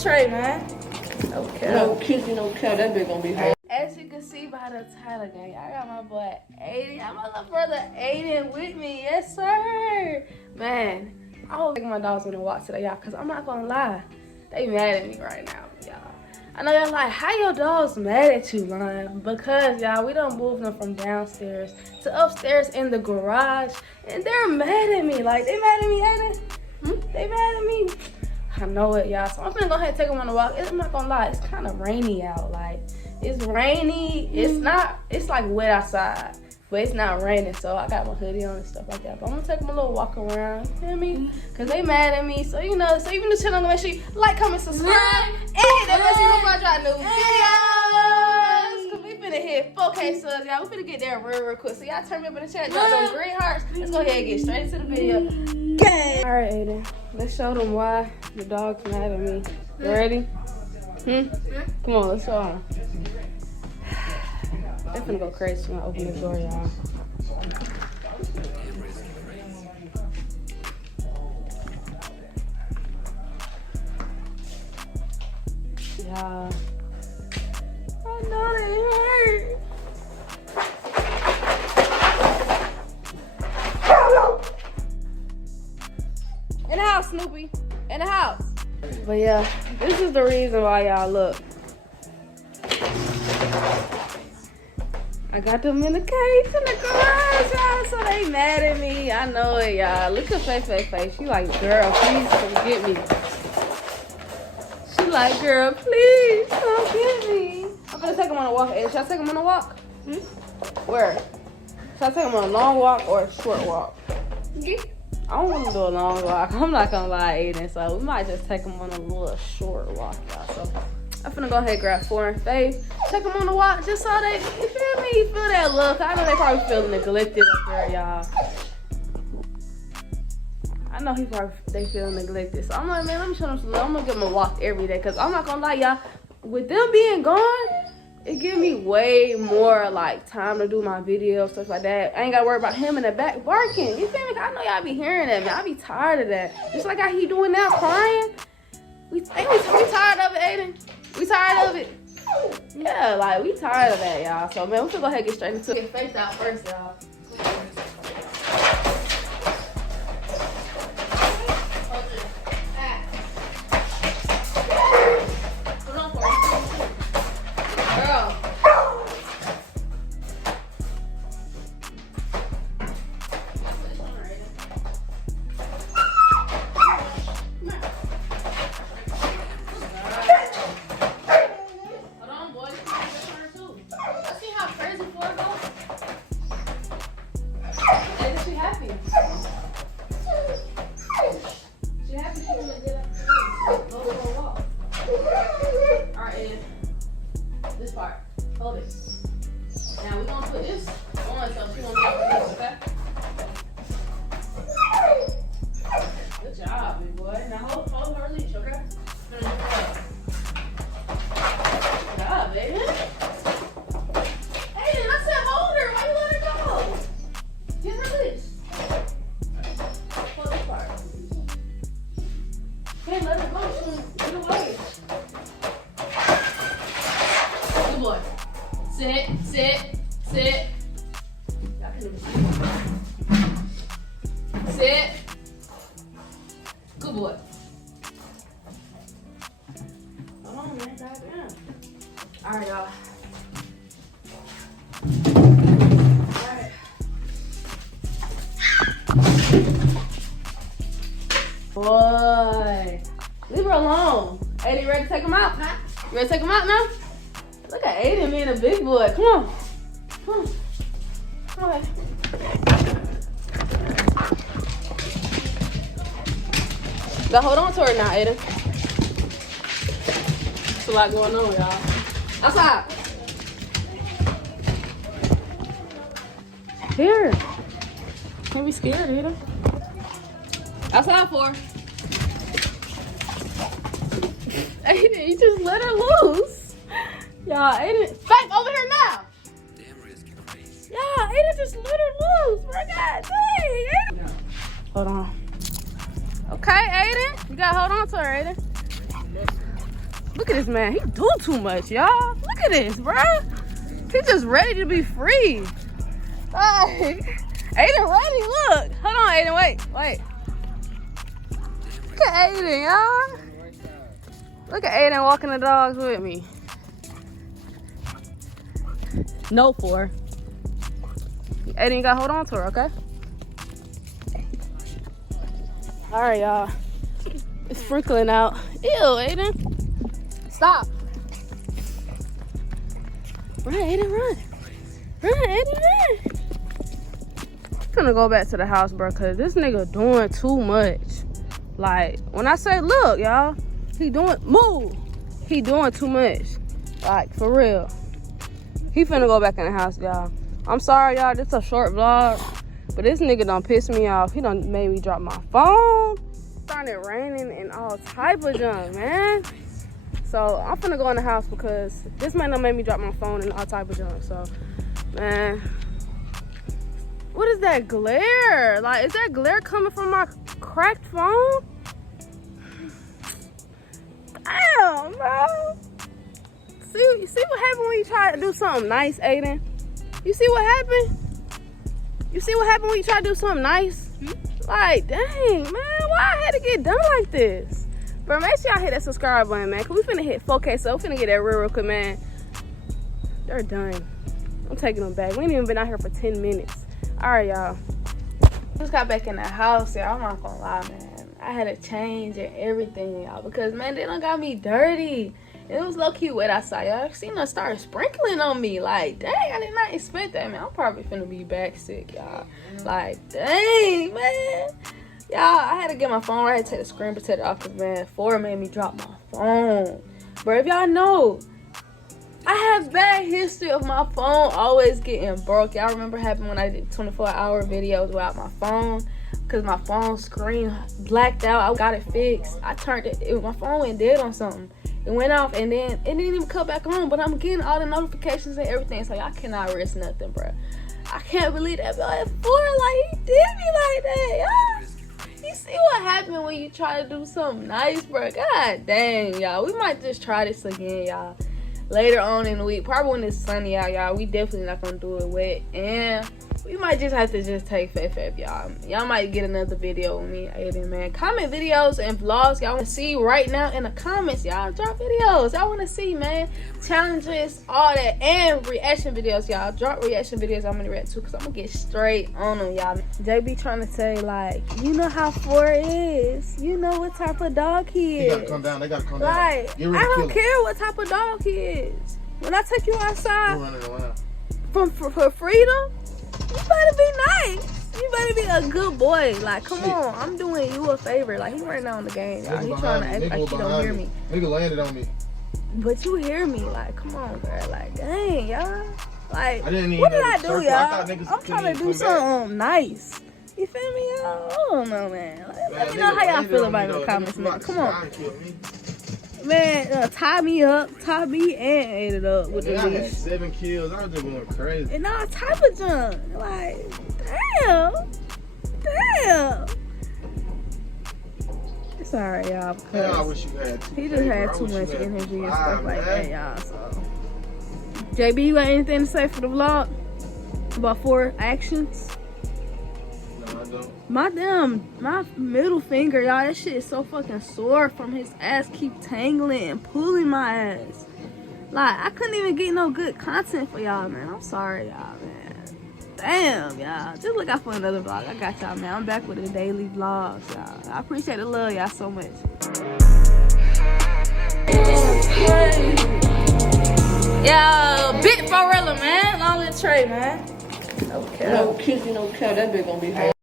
kiss Trey, man. Okay. No kissing, no cat. That bitch gonna be hard. As you can see by the title, gang, I got my boy Aiden. I got my little brother Aiden with me. Yes, sir. Man, I hope my dogs gonna walk today, y'all, because I'm not gonna lie. They mad at me right now, y'all. I know y'all like, how your dogs mad at you, man? Because, y'all, we done moved them from downstairs to upstairs in the garage, and they're mad at me. Like, they mad at me, Aiden? They mad at me? I know it, y'all. So I'm gonna go ahead and take them on a walk. I'm not gonna lie, it's kind of rainy out. Like, it's rainy. It's like wet outside, but it's not raining. So I got my hoodie on and stuff like that. But I'm gonna take them a little walk around. You feel me? Cause they mad at me. So you know. So even the channel, I'm gonna make sure you like, comment, subscribe, and hit that bell so I drop new videos. Cause we finna hit 4K subs, y'all. We finna get there real quick. So y'all turn me up in the chat, drop those green hearts. Let's go ahead and get straight to the video. Gang. All right, Aiden. Let's show them why the dog's mad at me. You ready? Come on, let's show them. They're finna go crazy when I open the door, y'all. Yeah. I know they hurt. In the house, Snoopy. In the house. But yeah, this is the reason why y'all look. I got them in the cage in the garage, y'all, so they mad at me. I know it, y'all. Look at face. She like, girl, please come get me. She like, girl, please come get me. I'm gonna take them on a walk. Hey, should I take them on a walk? Where? Should I take them on a long walk or a short walk? I don't want to do a long walk. I'm not gonna lie, Aiden. So we might just take them on a little short walk, y'all. So I'm finna go ahead and grab Four and Faith. Take them on the walk just so they, you feel me? You feel that look. I know they probably feel neglected up there, y'all. I know they feel neglected. So I'm like, man, let me show them some love. I'm gonna give them a walk every day. Cause I'm not gonna lie, y'all. With them being gone, it gives me way more like time to do my videos, stuff like that. I ain't gotta worry about him in the back barking. You feel me? I know y'all be hearing that, man. I be tired of that. Just like how he doing now, crying. We tired of it, Aiden. We tired of it. Yeah, like we tired of that, y'all. So man, we should go ahead and get straight into it. Get Faith out first, y'all. Sit. Sit. Good boy. Come on, man. Goddamn. All right, y'all. Boy, leave her alone. Aiden, you ready to take him out? Huh? You ready to take him out now? Look at Aiden being a big boy. Come on. Come on. Come on. Gotta hold on to her now, Aiden. There's a lot going on, y'all. Outside. Here. Can't be scared, Aiden. Outside for her. Aiden, you just let her loose. Y'all, Aiden. Faith, over here now. Yeah, Aiden just let her loose. For God dang, Aiden. Hold on. Okay, Aiden. You gotta hold on to her, Aiden. Look at this man. He do too much, y'all. Look at this, bro. He just ready to be free. Like, Aiden ready. Look. Hold on, Aiden. Wait. Look at Aiden, y'all. Look at Aiden walking the dogs with me. No for. Aiden, you gotta hold on to her, okay? All right, y'all. It's sprinkling out. Ew, Aiden. Stop. Run, Aiden, run. Run, Aiden, run. I'm gonna go back to the house, bro, because this nigga doing too much. Like, when I say, look, y'all, move. He doing too much. Like, for real. He finna go back in the house, y'all. I'm sorry, y'all. This a short vlog. But this nigga done piss me off. He done made me drop my phone. Started raining and all type of junk, man. So I'm finna go in the house because this man done made me drop my phone and all type of junk. So, man. What is that glare? Like, is that glare coming from my cracked phone? Damn, bro. You see what happened when you try to do something nice, Aiden? You see what happened? You see what happened when you try to do something nice? Like, dang, man, why I had to get done like this? But make sure y'all hit that subscribe button, man, because we finna hit 4K, so we finna get that real quick, man. They're done. I'm taking them back. We ain't even been out here for 10 minutes. All right, y'all. Just got back in the house, y'all. I'm not gonna lie, man. I had to change and everything, y'all, because, man, they done got me dirty. It was low-key wet outside, y'all. Seen them start sprinkling on me. Like, dang, I did not expect that, man. I'm probably finna be back sick, y'all. Like, dang, man. Y'all, I had to get my phone right. I had to take the screen protector off because, man, Ford made me drop my phone. But if y'all know, I have bad history of my phone always getting broke. Y'all remember happened when I did 24-hour videos without my phone because my phone screen blacked out. I got it fixed. I turned it. My phone went dead on something. It went off and then it didn't even come back on, but I'm getting all the notifications and everything, so y'all cannot risk nothing, bro. I can't believe that boy at 4, like, he did me like that, y'all. You see what happened when you try to do something nice, bro? God dang, y'all. We might just try this again, y'all. Later on in the week, probably when it's sunny out, y'all. We definitely not gonna do it wet, and we might just have to just take Fef, y'all. Y'all might get another video with me, Aiden, man. Comment videos and vlogs y'all want to see right now in the comments, y'all. Drop videos y'all want to see, man. Challenges, all that, and reaction videos, y'all. Drop reaction videos I'm gonna react to because I'm gonna get straight on them, y'all. JB trying to say, like, you know how 4 is. You know what type of dog he is. They gotta come down. They gotta come down. Like, I don't care what type of dog he is. When I take you outside for freedom, you better be nice. You better be a good boy. Like, come on. I'm doing you a favor. Like, he right now in the game, y'all. He trying to act like he don't hear me. Nigga landed on me. But you hear me. Like, come on, bro. Like, dang, y'all. Like, what did I do, y'all? I'm trying to do something nice. You feel me, y'all? I don't know, man. Let me know how y'all feel about it in the comments, man. Come on. Man, tie me up, tie me and ate it up with the leash. I had 7 kills. I was just going crazy. And all type of junk. Like, damn. It's alright, y'all, because I wish you had he just had too much energy and stuff like that, y'all. So, JB, you got anything to say for the vlog about 4 actions? My middle finger, y'all, that shit is so fucking sore from his ass keep tangling and pulling my ass. Like, I couldn't even get no good content for y'all, man. I'm sorry, y'all, man. Damn, y'all. Just look out for another vlog. I got y'all, man. I'm back with the daily vlogs, y'all. I appreciate the love, y'all, so much. Yo, big Forella, man. Long little tray, man. No kissy, no cow. That bitch gonna be hard.